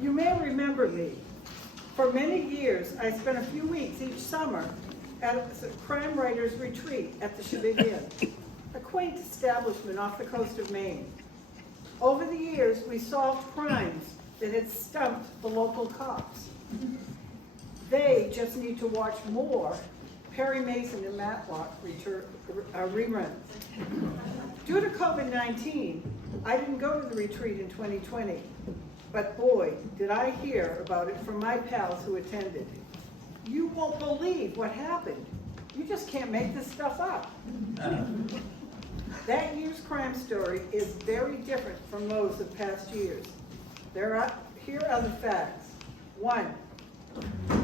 You may remember me. For many years, I spent a few weeks each summer at a crime writers retreat at the Chebeague Inn, a quaint establishment off the coast of Maine. Over the years, we solved crimes that had stumped the local cops. They just need to watch more Perry Mason and Matlock reruns. Due to COVID-19, I didn't go to the retreat in 2020, but boy, did I hear about it from my pals who attended. You won't believe what happened. You just can't make this stuff up. That year's crime story is very different from those of past years. Here are the facts. 1,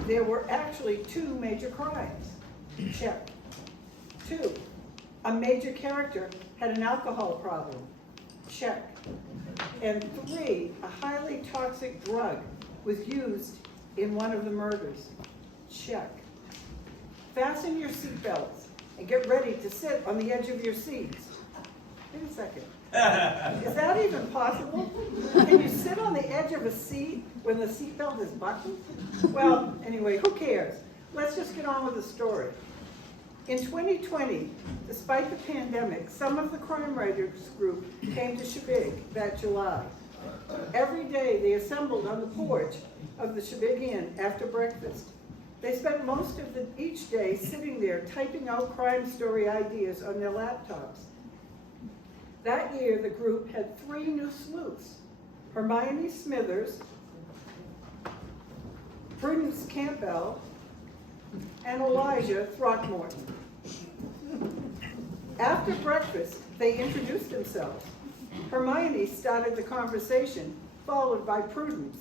there were actually 2 major crimes. Check. 2, a major character had an alcohol problem. Check. And 3, a highly toxic drug was used in one of the murders. Check. Fasten your seatbelts and get ready to sit on the edge of your seats. Wait a second. Is that even possible? Can you sit on the edge of a seat when the seatbelt is buttoned? Well, anyway, who cares? Let's just get on with the story. In 2020, despite the pandemic, some of the crime writers group came to Chebeague that July. Every day they assembled on the porch of the Chebeague Inn after breakfast. They spent most of each day sitting there typing out crime story ideas on their laptops. That year, the group had 3 new sleuths: Hermione Smithers, Prudence Campbell, and Elijah Throckmorton. After breakfast, they introduced themselves. Hermione started the conversation, followed by Prudence.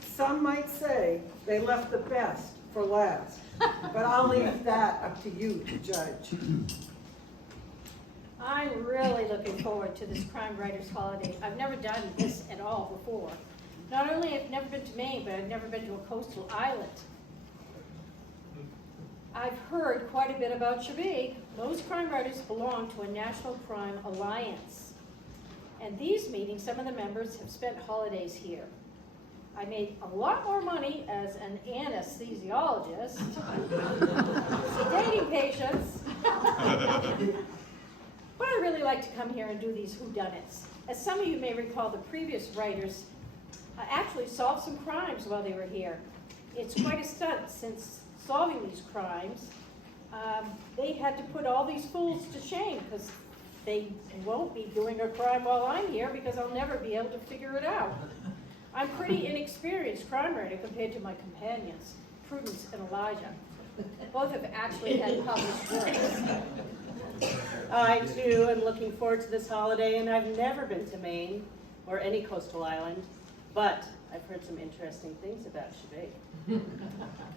Some might say they left the best for last, but I'll leave that up to you to judge. I'm really looking forward to this Crime Writers holiday. I've never done this at all before. Not only have I never been to Maine, but I've never been to a coastal island. I've heard quite a bit about Chebeague. Most crime writers belong to a national crime alliance. And these meetings, some of the members have spent holidays here. I made a lot more money as an anesthesiologist, sedating patients, but I really like to come here and do these whodunits. As some of you may recall, the previous writers actually solved some crimes while they were here. It's quite a stunt, since solving these crimes, they had to put all these fools to shame, because they won't be doing a crime while I'm here, because I'll never be able to figure it out. I'm pretty inexperienced crime writer compared to my companions, Prudence and Elijah. Both have actually had published works. I too am looking forward to this holiday, and I've never been to Maine or any coastal island, but I've heard some interesting things about Chebeague.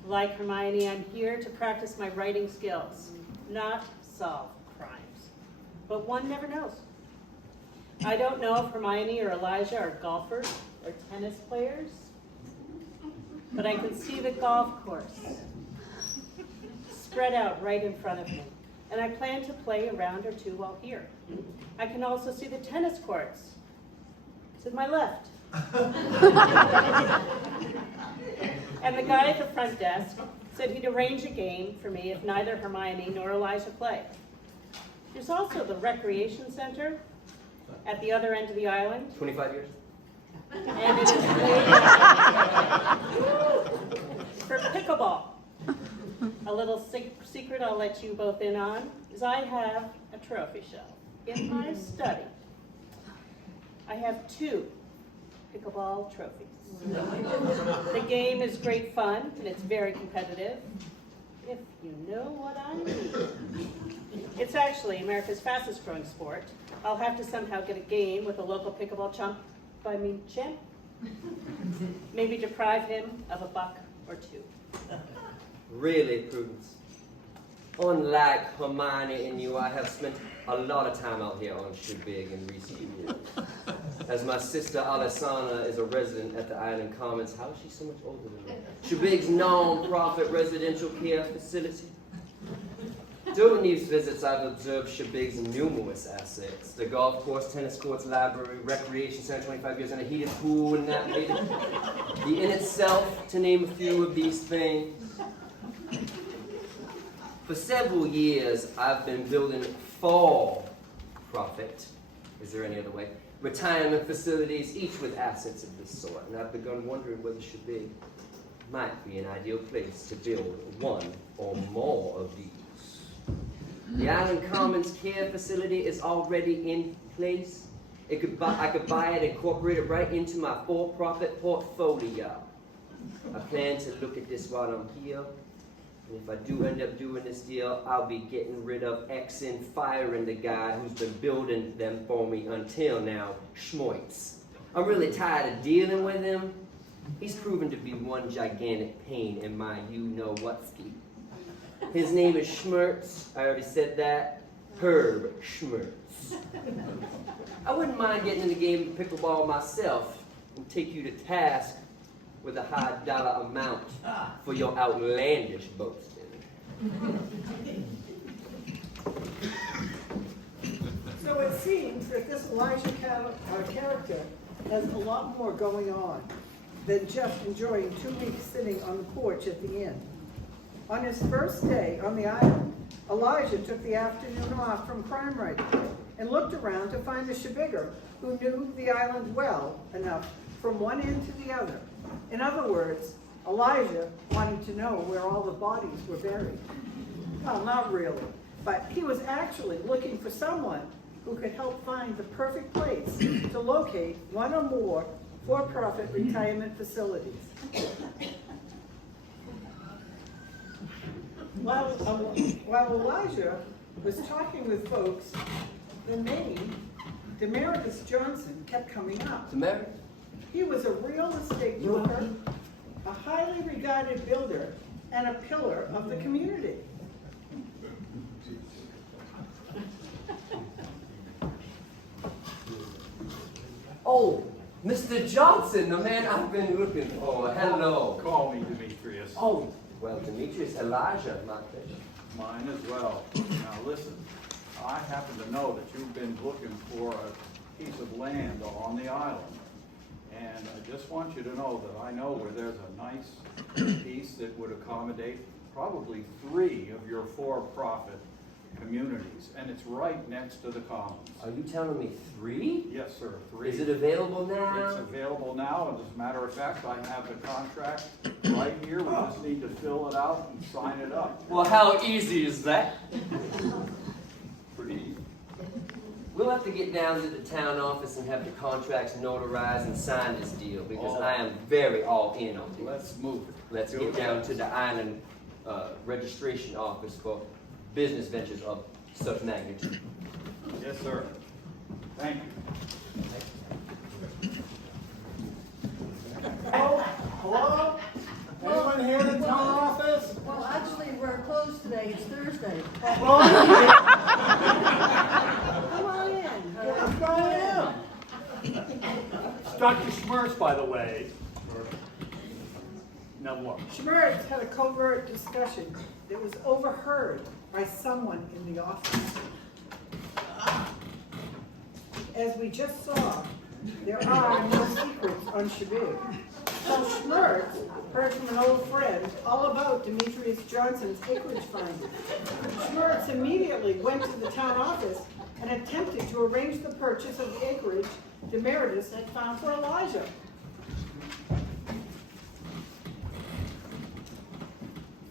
Like Hermione, I'm here to practice my writing skills, not solve crimes. But one never knows. I don't know if Hermione or Elijah are golfers or tennis players, but I can see the golf course spread out right in front of me, and I plan to play a round or 2 while here. I can also see the tennis courts. To my left. And the guy at the front desk said he'd arrange a game for me if neither Hermione nor Elijah play. There's also the recreation center at the other end of the island. 25 years? And it is for pickleball. A little secret I'll let you both in on is I have a trophy shelf in my study. I have 2 pickleball trophies. The game is great fun, and it's very competitive, if you know what I mean. It's actually America's fastest growing sport. I'll have to somehow get a game with a local pickleball champ. Maybe deprive him of a $1 or two. Really, Prudence. Unlike Hermione and you, I have spent a lot of time out here on Chebeague in recent years. As my sister Alessandra is a resident at the Island Commons, how is she so much older than me? Chebeague's non-profit residential care facility. During these visits, I've observed Chebeague's numerous assets. The golf course, tennis courts, library, recreation center, 25 years, and a heated pool and that lady. The inn itself, to name a few of these things. For several years, I've been building for-profit, is there any other way, retirement facilities, each with assets of this sort. And I've begun wondering whether Chebeague might be an ideal place to build one or more of these. The Island Commons Care Facility is already in place. I could buy it, incorporate it right into my for-profit portfolio. I plan to look at this while I'm here. And if I do end up doing this deal, I'll be getting rid of X and firing the guy who's been building them for me until now, Schmoitz. I'm really tired of dealing with him. He's proven to be one gigantic pain in my you-know-what-ski. His name is Schmertz. I already said that. Herb Schmertz. I wouldn't mind getting in the game of pickleball myself and take you to task with a high dollar amount for your outlandish boasting. So it seems that this Elijah character has a lot more going on than just enjoying 2 weeks sitting on the porch at the inn. On his first day on the island, Elijah took the afternoon off from crime writing and looked around to find a Chebeaguer who knew the island well enough from one end to the other. In other words, Elijah wanted to know where all the bodies were buried. Well, not really, but he was actually looking for someone who could help find the perfect place to locate one or more for-profit retirement facilities. While Elijah was talking with folks, the name Demeritus Johnson kept coming up. Demeritus? He was a real estate broker, a highly regarded builder, and a pillar of the community. Oh, Mr. Johnson, the man I've been looking for. Hello. Call me Demetrius. Oh, well, Demetrius, Elijah, my pleasure. Mine as well. Now listen, I happen to know that you've been looking for a piece of land on the island. And I just want you to know that I know where there's a nice piece that would accommodate probably 3 of your for-profit communities. And it's right next to the commons. Are you telling me 3? Yes, sir, 3. Is it available now? It's available now, and as a matter of fact, I have the contract right here. We just need to fill it out and sign it up. Well, how easy is that? Pretty easy. We'll have to get down to the town office and have the contracts notarized and sign this deal because I am very all in on this. Let's move it. Let's get down to the island registration office for business ventures of such magnitude. Yes, sir. Thank you. Hello? Anyone here in the town office? Well, actually, we're closed today, it's Thursday. Come on in. Come on in. Come on in. Dr. Schmertz, by the way. Now what? Schmertz had a covert discussion that was overheard by someone in the office. As we just saw, there are no secrets on Chebeague. So Schmertz heard from an old friend all about Demetrius Johnson's acreage finding. Schmertz immediately went to the town office and attempted to arrange the purchase of the acreage Demeritus had found for Elijah.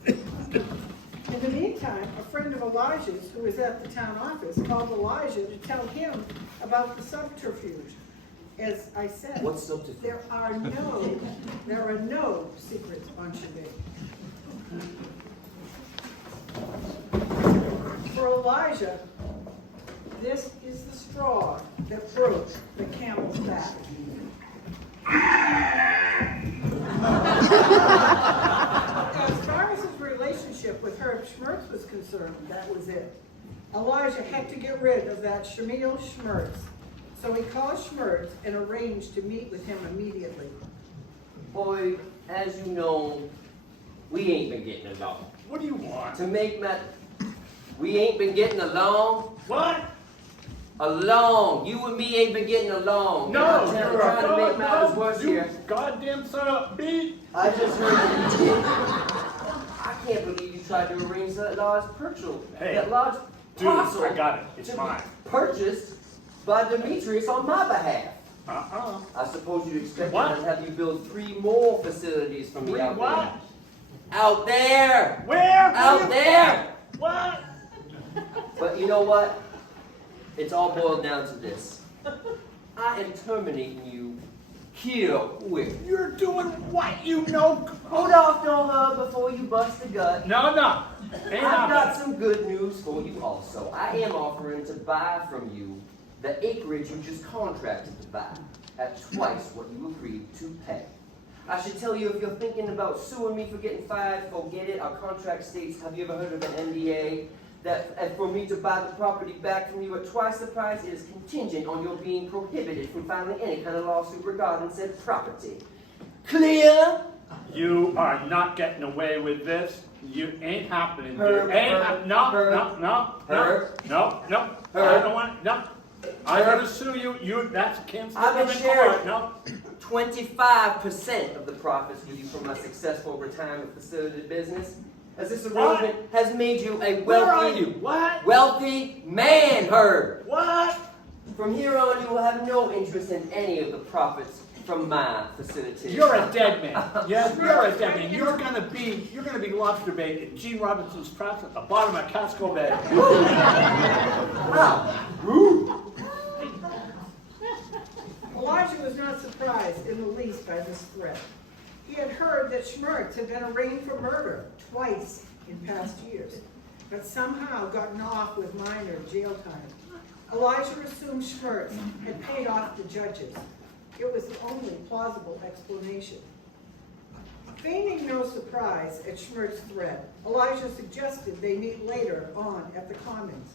In the meantime, a friend of Elijah's who was at the town office called Elijah to tell him about the subterfuge. As I said, What subterfuge? there are no secrets on Chebeague. For Elijah, this is the straw that broke the camel's back. Elijah had to get rid of that Shamil Schmertz. So he called Schmertz and arranged to meet with him immediately. Boy, as you know, we ain't been getting along. What do you want? We ain't been getting along. What? Along. You and me ain't been getting along. No, I'm you're trying to make matters worse you here. goddamn son of a beat. I just heard that you did. I can't believe you tried to arrange that large purchase. Hey, that large dude, parcel. I got it. It's to be mine. Purchased by Demetrius on my behalf. Uh-uh. I suppose you'd expect me What? to have you build 3 more facilities for me Three out what? there. Out there! Where? Out there! What? But you know what? It's all boiled down to this. I am terminating you herewith. You're doing what, you know? Hold off, no before you bust the gut. No, no. Ain't I've got happening. some good news for you also. I am offering to buy from you the acreage you just contracted to buy at twice what you agreed to pay. I should tell you, if you're thinking about suing me for getting fired, forget it. Our contract states, have you ever heard of an NDA? That for me to buy the property back from you at twice the price, it is contingent on your being prohibited from filing any kind of lawsuit regarding said property. Clear? You are not getting away with this. You ain't happening, dude. Herb, Ain't Herb, happening. No, Herb, no, no, Herb. no, no, no. I Herb. don't want, no. I'm gonna sue you. That's against the I've been living sharing. court. No. 25% of the profits with you from my successful retirement facility business, as this arrangement has made you a Where are wealthy, you? What? wealthy man, Herb. What? From here on, you will have no interest in any of the profits from my facility. You're a dead man. Yes, you're a dead man. You're gonna be lobster bait in Gene Robinson's traps at the bottom of Casco Bay. Wow. Elijah was not surprised in the least by this threat. He had heard that Schmertz had been arraigned for murder twice in past years, but somehow gotten off with minor jail time. Elijah assumed Schmertz had paid off the judges. It was the only plausible explanation. Feigning no surprise at Schmertz's threat, Elijah suggested they meet later on at the Commons,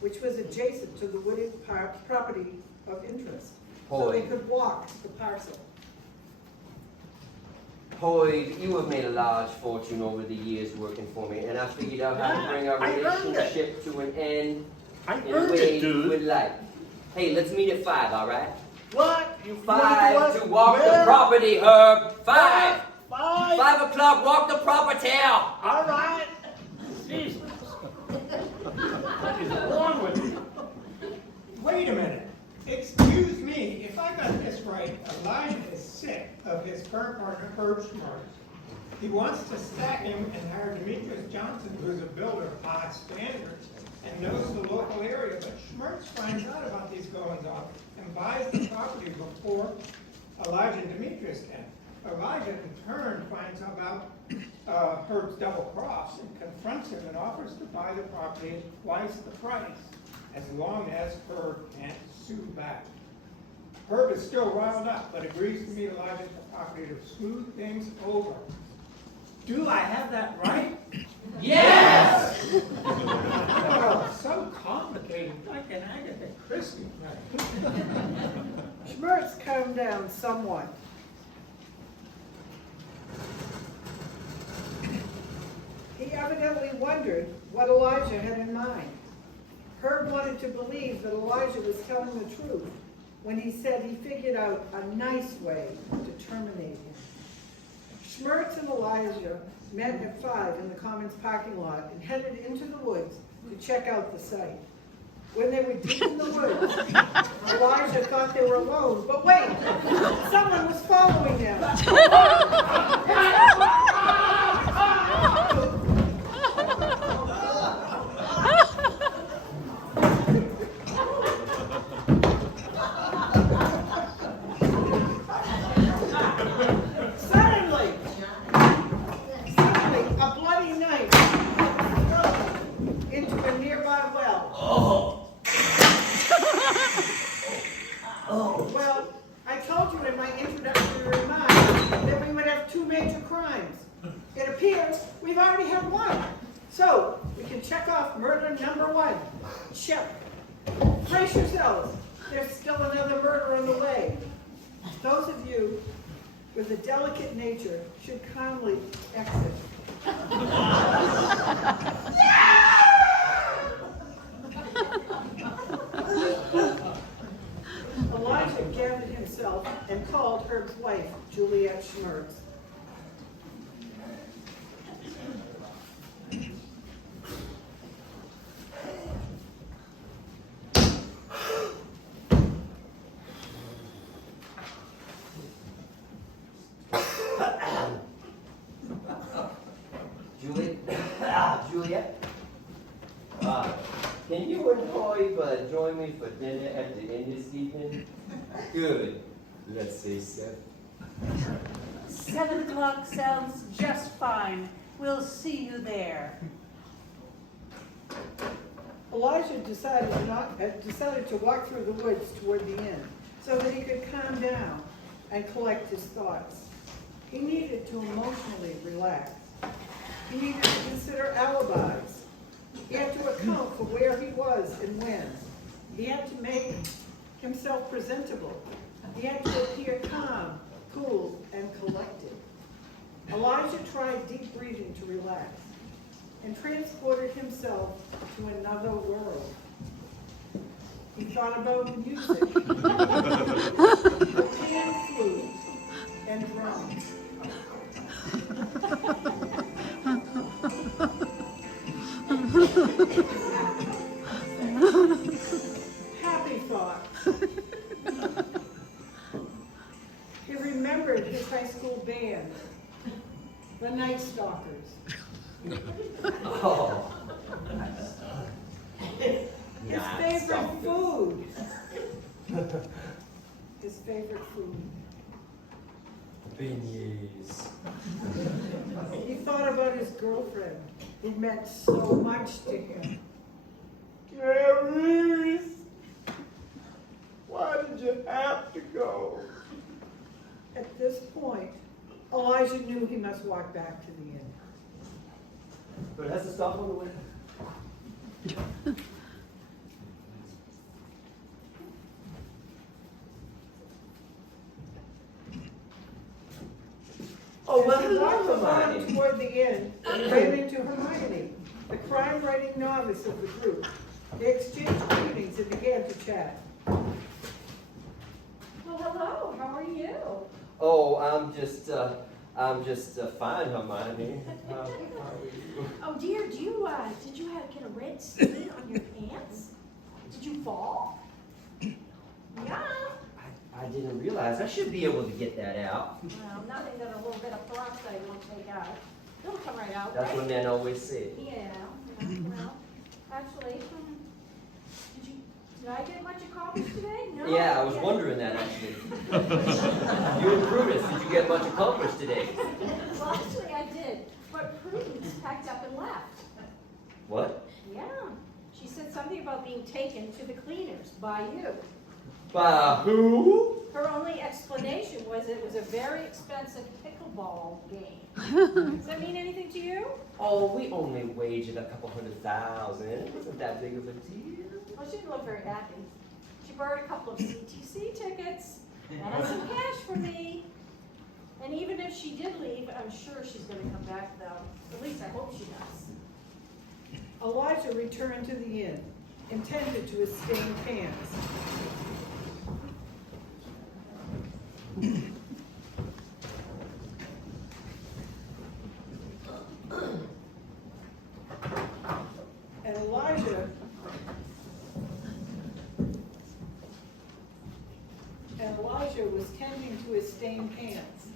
which was adjacent to the wooded property of interest, so they could walk the parcel. Hoyd, you have made a large fortune over the years working for me, and I figured out how to bring our I earned it. relationship to an end I in earned ways it, you would dude. like. Hey, let's meet at 5, all right? What? You 5 to walk the property, Herb. 5. 5. 5 o'clock, walk the property. All right. Jesus. What is wrong with you? Wait a minute. Excuse me, if I got this right, Elijah is sick of his current partner, Herb Schmertz. He wants to sack him and hire Demetrius Johnson, who's a builder of high standards and knows the local area. But Schmertz finds out about these goings-on and buys the property before Elijah and Demetrius can. Elijah, in turn, finds out about Herb's double cross and confronts him and offers to buy the property at twice the price, as long as Herb can't sue back. Herb is still riled up, but agrees to meet Elijah at the property to smooth things over. Do I have that right? Yes! Oh, so complicated, like an Agatha Christie play. Schmertz calmed down somewhat. He evidently wondered what Elijah had in mind. Herb wanted to believe that Elijah was telling the truth when he said he figured out a nice way to terminate him. Schmertz and Elijah met at 5 in the Commons parking lot and headed into the woods to check out the site. When they were deep in the woods, Elijah thought they were alone, but wait, someone was following them. Suddenly, a bloody knife into a nearby well. Well, I told you in my introductory remarks that we would have 2 major crimes. It appears we've already had one. So, we can check off murder number 1. Check. Brace yourselves. There's still another murder on the way. Those of you with a delicate nature should calmly exit. Elijah gathered himself and called Herb's wife, Juliet Schmertz. Juliet? Can you and Hoy join me for dinner at the inn this evening? Good. Let's say 7. 7 o'clock sounds just fine. We'll see you there. Elijah decided to walk through the woods toward the inn so that he could calm down and collect his thoughts. He needed to emotionally relax. He needed to consider alibis. He had to account for where he was and when. He had to make himself presentable. He had to appear calm, cool, and collected. Elijah tried deep breathing to relax and transported himself to another world. He thought about music, the pan flute, and drums. Happy thoughts. He remembered his high school band, the Night Stalkers. Oh. His favorite food. His favorite food. Beignets. He thought about his girlfriend. It meant so much to him. Clarice, why did you have to go? At this point, Elijah knew he must walk back to the inn. But it has to stop on the way. Oh, well, As he walked hello, along Hermione. toward the inn, he ran into Hermione, the crime-writing novice of the group. They exchanged greetings and began to chat. Well, hello, how are you? Oh, I'm just fine, Hermione. How are you? Oh dear, did you get a red stain on your pants? Did you fall? Yeah. I didn't realize. I should be able to get that out. Well, nothing that a little bit of peroxide won't take out. It'll come right out, That's right? what men always say. Yeah, well, actually, did I get much accomplished today? No? Yeah, I was wondering that actually. You and Prudence, did you get much accomplished today? Well, actually I did, but Prudence packed up and left. What? Yeah, she said something about being taken to the cleaners by you. By who? Her only explanation was it was a very expensive pickleball game. Does that mean anything to you? Oh, we only wagered a couple $100,000. It wasn't that big of a deal. Well, she didn't look very happy. She borrowed a couple of CTC tickets and some cash for me. And even if she did leave, I'm sure she's going to come back, though. At least I hope she does. Elijah returned to the inn, intended to his stained pants. And Elijah was tending to his stained pants.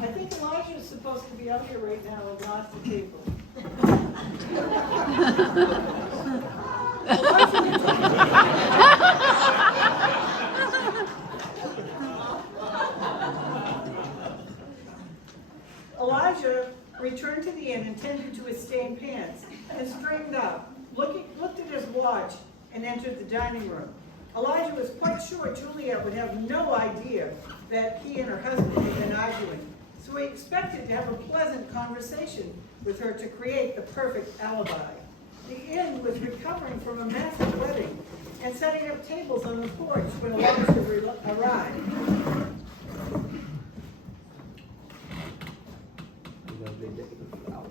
I think Elijah is supposed to be up here right now and lost the table. Elijah returned to the inn and tended to his stained pants and straightened up, looked at his watch, and entered the dining room. Elijah was quite sure Juliet would have no idea that he and her husband had been arguing, so he expected to have a pleasant conversation with her to create the perfect alibi. The inn was recovering from a massive wedding and setting up tables on the porch when Elijah arrived. Lovely decorative flower.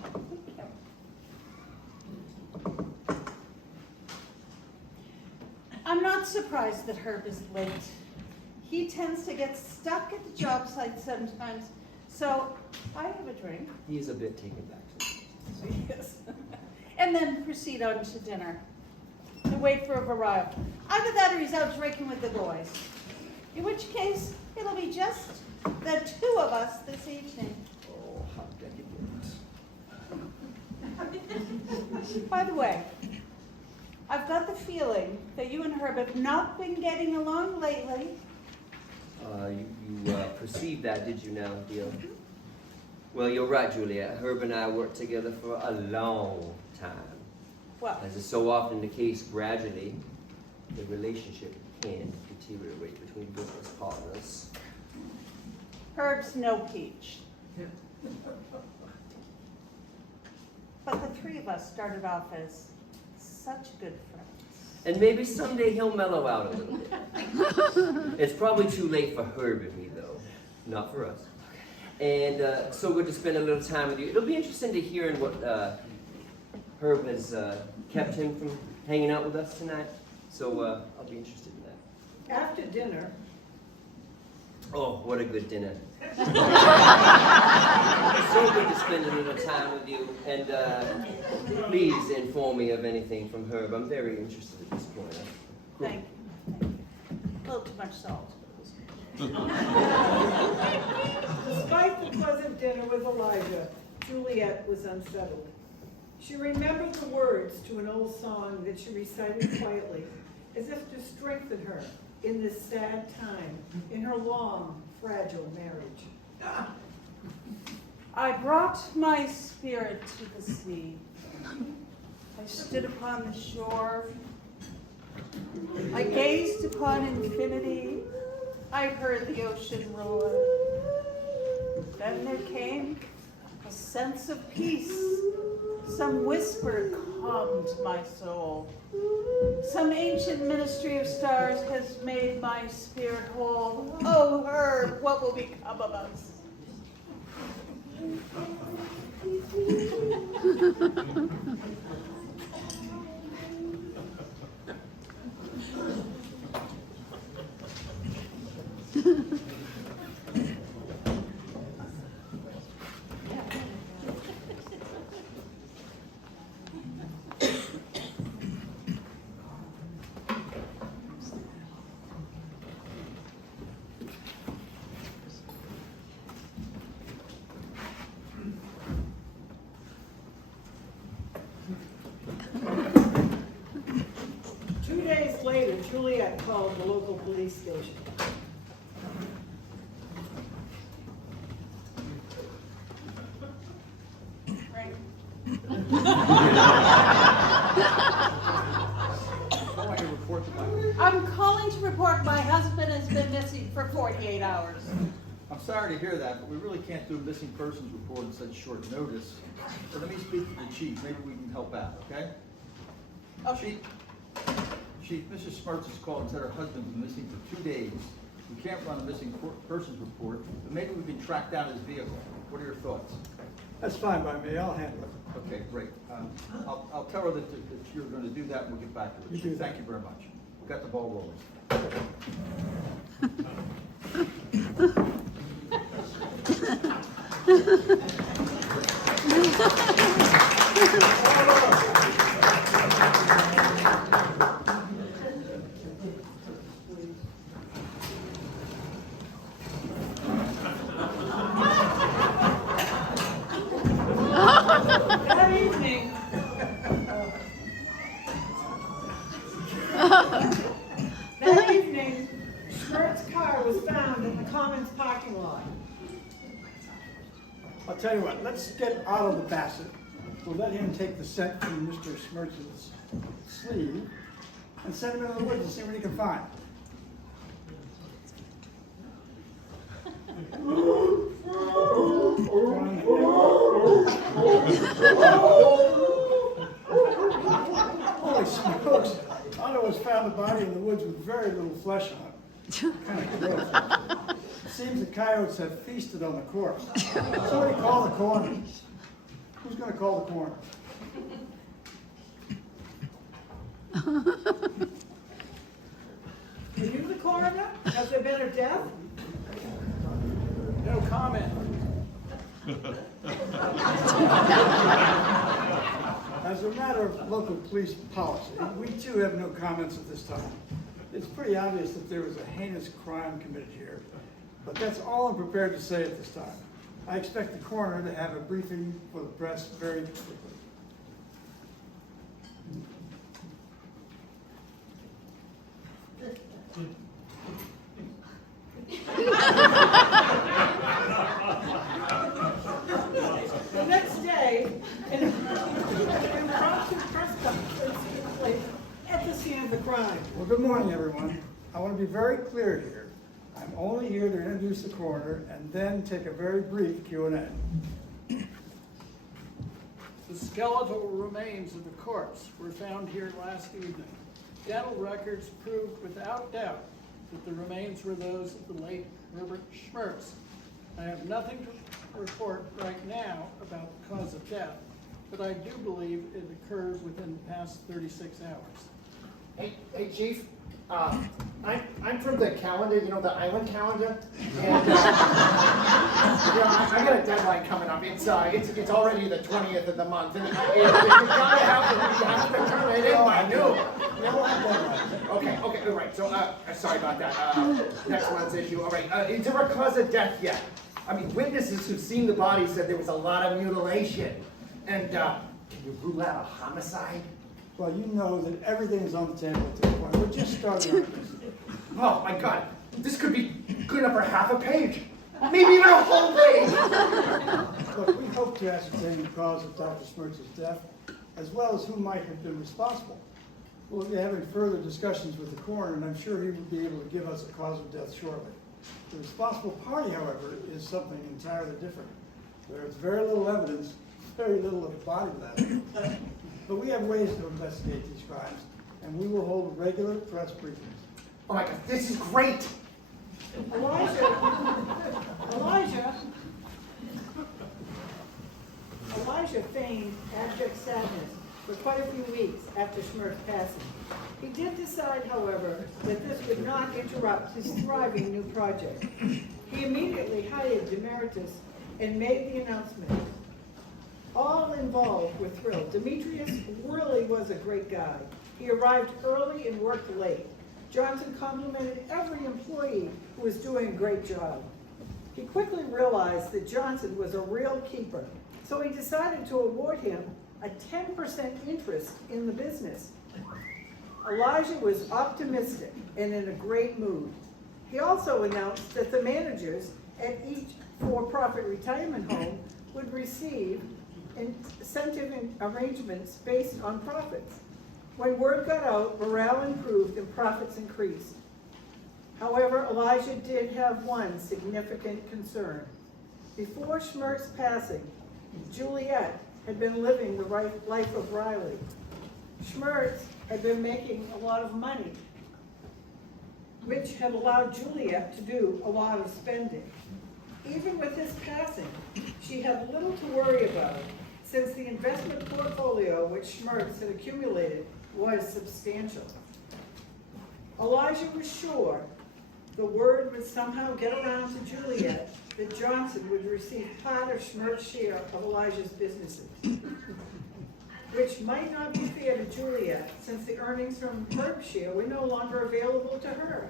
I'm not surprised that Herb is late. He tends to get stuck at the job site sometimes, so I have a drink. He's a bit taken back. Yes. And then proceed on to dinner. And wait for a arrival. Either that or he's out drinking with the boys. In which case, it'll be just the two of us this evening. Oh, how decadent. By the way, I've got the feeling that you and Herb have not been getting along lately. You perceived that, did you now, dear? Well, you're right, Juliet. Herb and I worked together for a long time. Well, As is so often the case, gradually, the relationship can deteriorate between business partners. Herb's no peach. But the three of us started off as such good friends. And maybe someday he'll mellow out a little bit. It's probably too late for Herb and me, though. Not for us. And so good to spend a little time with you. It'll be interesting to hear what Herb has kept him from hanging out with us tonight. So I'll be interested in that. After dinner, Oh, what a good dinner. So good to spend a little time with you. And please inform me of anything from Herb. I'm very interested at this point. Thank you. Thank you. A little too much salt. despite the pleasant dinner with Elijah, Juliet was unsettled. She remembered the words to an old song that she recited quietly, as if to strengthen her in this sad time, in her long, fragile marriage. I brought my spirit to the sea. I stood upon the shore. I gazed upon infinity. I heard the ocean roar. Then there came a sense of peace. Some whisper calmed my soul. Some ancient ministry of stars has made my spirit whole. Oh, Herb, what will become of us? Later, Juliet called the local police station. I'm calling to report my husband has been missing for 48 hours. I'm sorry to hear that, but we really can't do a missing persons report on such short notice. So let me speak to the chief, maybe we can help out, okay? Oh, Chief, Mrs. Smertz has called and said her husband's been missing for 2 days. We can't run a missing persons report, but maybe we can track down his vehicle. What are your thoughts? That's fine by me, I'll handle it. Okay, great. I'll tell her that you're going to do that and we'll get back to You it. do that. Thank you very much. We've got the ball rolling. That evening, Schmertz's car was found in the Commons parking lot. I'll tell you what, let's get out of the Bassett. We'll let him take the scent from Mr. Smertz's sleeve. and send him into the woods and see what he can find. Holy smokes! Otto has found a body in the woods with very little flesh on it. Kind of gross. It seems the coyotes have feasted on the corpse. Somebody call the coroner. Who's going to call the coroner? Are you the coroner? Has there been a death? No comment. As a matter of local police policy, we too have no comments at this time. It's pretty obvious that there was a heinous crime committed here, but that's all I'm prepared to say at this time. I expect the coroner to have a briefing for the press very quickly. The next day, an impromptu press conference took place at the scene of the crime. Well, good morning, everyone. I want to be very clear here. I'm only here to introduce the coroner and then take a very brief Q&A. The skeletal remains of the corpse were found here last evening. Dental records proved without doubt that the remains were those of the late Herbert Schmertz. I have nothing to report right now about the cause of death, but I do believe it occurred within the past 36 hours. Hey, Chief. I'm from the calendar, you know, the island calendar. And, I got a deadline coming up. It's already the 20th of the month. And you gotta have to turn it in by noon. Okay, all right. So, sorry about that. Next month's issue. All right. Is there a cause of death yet? I mean, witnesses who've seen the body said there was a lot of mutilation. And, can you rule out a homicide? Well, you know that everything is on the table at this point. We're just starting on this. Oh my God, this could be good enough for half a page. Maybe even a whole page. Look, we hope to ascertain the cause of Dr. Schmertz's death, as well as who might have been responsible. We'll be having further discussions with the coroner, and I'm sure he will be able to give us a cause of death shortly. The responsible party, however, is something entirely different. There is very little evidence, very little of the body evidence. But we have ways to investigate these crimes, and we will hold regular press briefings. Oh my God, this is great. Elijah feigned abject sadness for quite a few weeks after Schmertz's passing. He did decide, however, that this would not interrupt his thriving new project. He immediately hired Demeritus and made the announcement. All involved were thrilled. Demetrius really was a great guy. He arrived early and worked late. Johnson complimented every employee who was doing a great job. He quickly realized that Johnson was a real keeper, so he decided to award him a 10% interest in the business. Elijah was optimistic and in a great mood. He also announced that the managers at each for-profit retirement home would receive incentive arrangements based on profits. When word got out, morale improved and profits increased. However, Elijah did have one significant concern. Before Schmertz's passing, Juliet had been living the life of Riley. Schmertz had been making a lot of money, which had allowed Juliet to do a lot of spending. Even with his passing, she had little to worry about, since the investment portfolio which Schmertz had accumulated was substantial. Elijah was sure the word would somehow get around to Juliet that Johnson would receive part of Schmertz's share of Elijah's businesses, which might not be fair to Juliet, since the earnings from Herb's share were no longer available to her.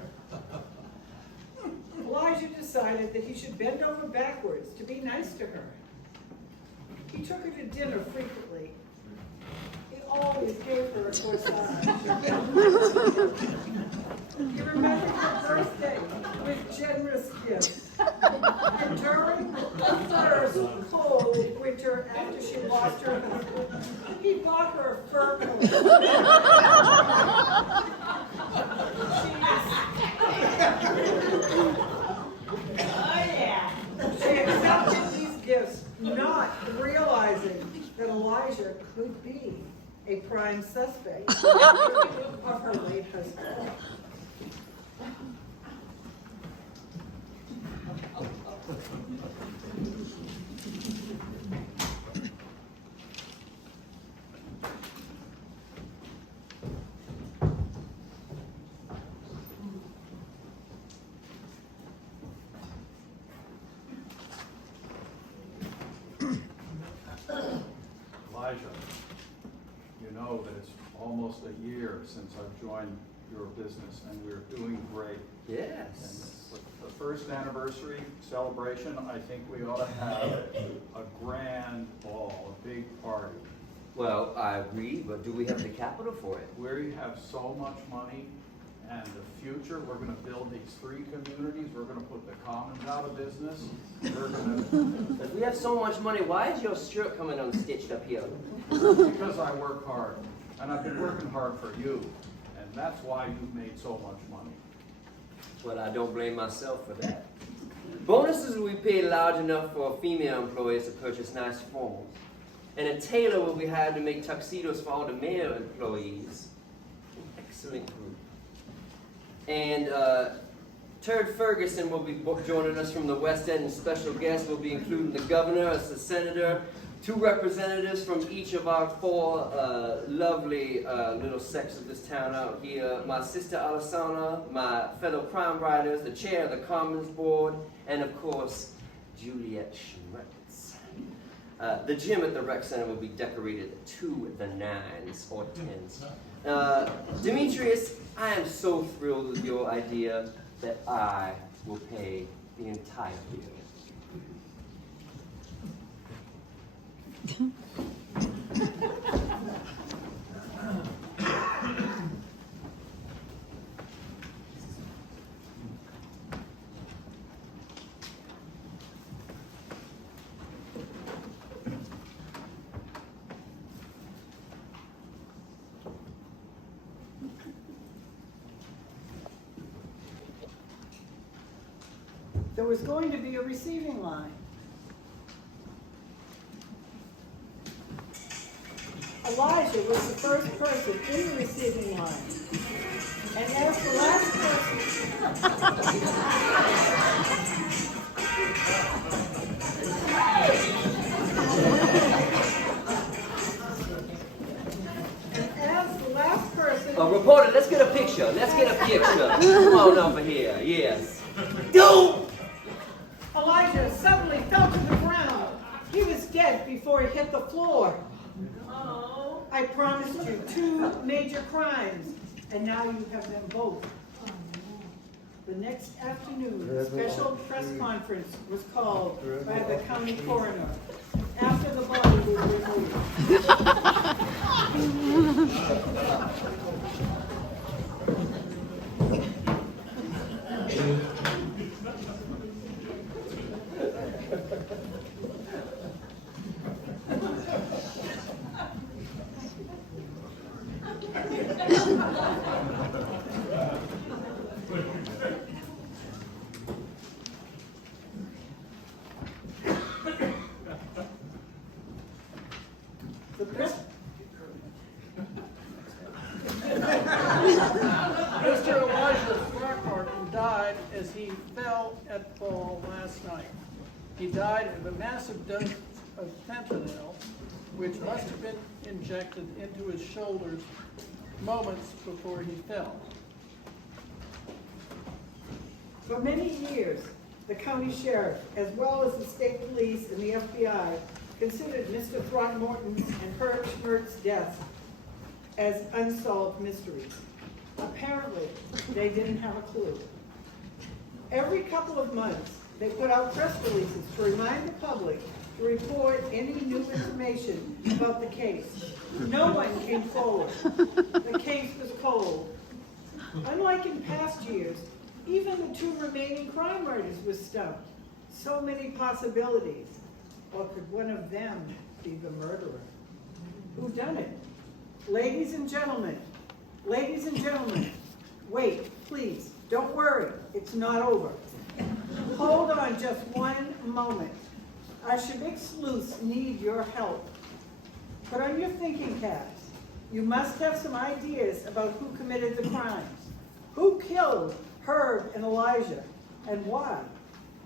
Elijah decided that he should bend over backwards to be nice to her. He took her to dinner frequently. He always gave her a corsage. He remembered her birthday with generous gifts. And during the first cold winter after she lost her husband, he bought her a fur coat. prime suspect of her late husband. Elijah, you know that it's almost a year since I've joined your business, and we're doing great. And Yes. with the first anniversary celebration, I think we ought to have a grand ball, a big party. Well, I agree, but do we have the capital for it? We have so much money, and the future, we're gonna build these 3 communities, we're gonna put the commons out of business, we're gonna, If we have so much money, why is your shirt coming unstitched up here? because I work hard, and I've been working hard for you, and that's why you've made so much money. Well, I don't blame myself for that. Bonuses will be paid large enough for female employees to purchase nice formals. And a tailor will be hired to make tuxedos for all the male employees. Excellent group. And Turd Ferguson will be joining us from the West End, and special guests will be including the governor, as the senator, 2 representatives from each of our 4 lovely little sects of this town out here, my sister Alessandra, my fellow crime writers, the chair of the Commons Board, and of course, Juliet Schmertz. The gym at the rec center will be decorated to the 9s or 10s. Demetrius, I am so thrilled with your idea that I will pay the entire bill. There was going to be a receiving line. Elijah was the first person in the receiving line. And as the last person, Reporter, let's get a picture. Let's get a picture. Come on over here. Yes. Go! Elijah suddenly fell to the ground. He was dead before he hit the floor. Oh. I promised you 2 major crimes, and now you have them both. The next afternoon, a special press conference was called by the county coroner after the body was removed. Mr. Elijah Throckmorton died as he fell at the ball last night. He died of a massive dose of fentanyl, which must have been injected into his shoulders moments before he fell. For many years, the county sheriff, as well as the state police and the FBI, considered Mr. Throckmorton's and Herb Schmertz's deaths as unsolved mysteries. Apparently, they didn't have a clue. Every couple of months, they put out press releases to remind the public to report any new information about the case. No one came forward. The case was cold. Unlike in past years, even the 2 remaining crime writers were stumped. So many possibilities. Or could one of them be the murderer? Who done it? Ladies and gentlemen, wait, please, don't worry, it's not over. Hold on just one moment. Our Chebeague sleuths need your help. Put on your thinking caps. you must have some ideas about who committed the crimes. Who killed Herb and Elijah, and why?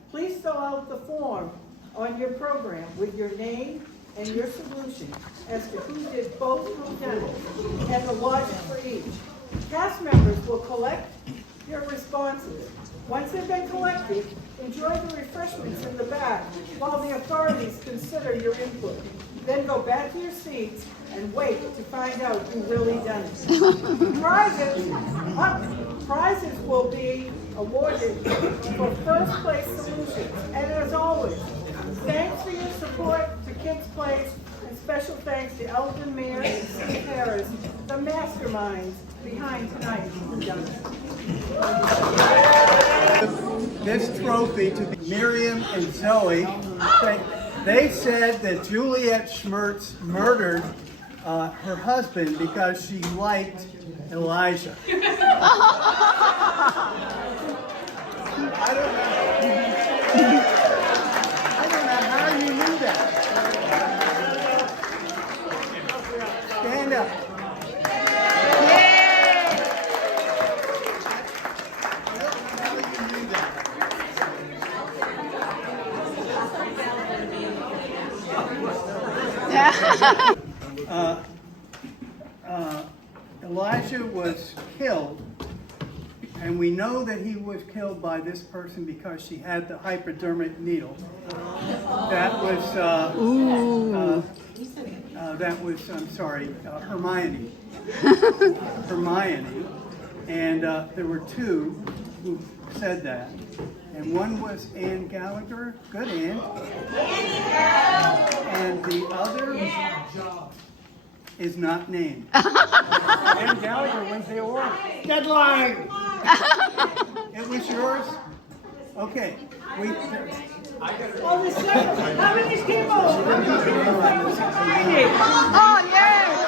Please fill out the form on your program with your name and your solution as to who did both whodunits and the logic for each. Cast members will collect your responses. Once they've been collected, enjoy the refreshments in the back while the authorities consider your input. Then go back to your seats and wait to find out who really done it. Prizes will be awarded for first place solutions. And as always, thanks for your support to Kids Place, and special thanks to Eldon Mayor and Steve Harris, the masterminds behind tonight's whodunit. This trophy to Miriam and Zoe. They said that Juliet Schmertz murdered her husband because she liked Elijah. I don't know how you knew that. Stand up. Elijah was killed, and we know that he was killed by this person because she had the hypodermic needle. That was, I'm sorry, Hermione. Hermione. And there were two who said that. And one was Ann Gallagher. Good, Ann. And the other is not named. Ann Gallagher wins the award. Deadline! It was yours? Okay. Oh, the second, how many people? Oh, yeah.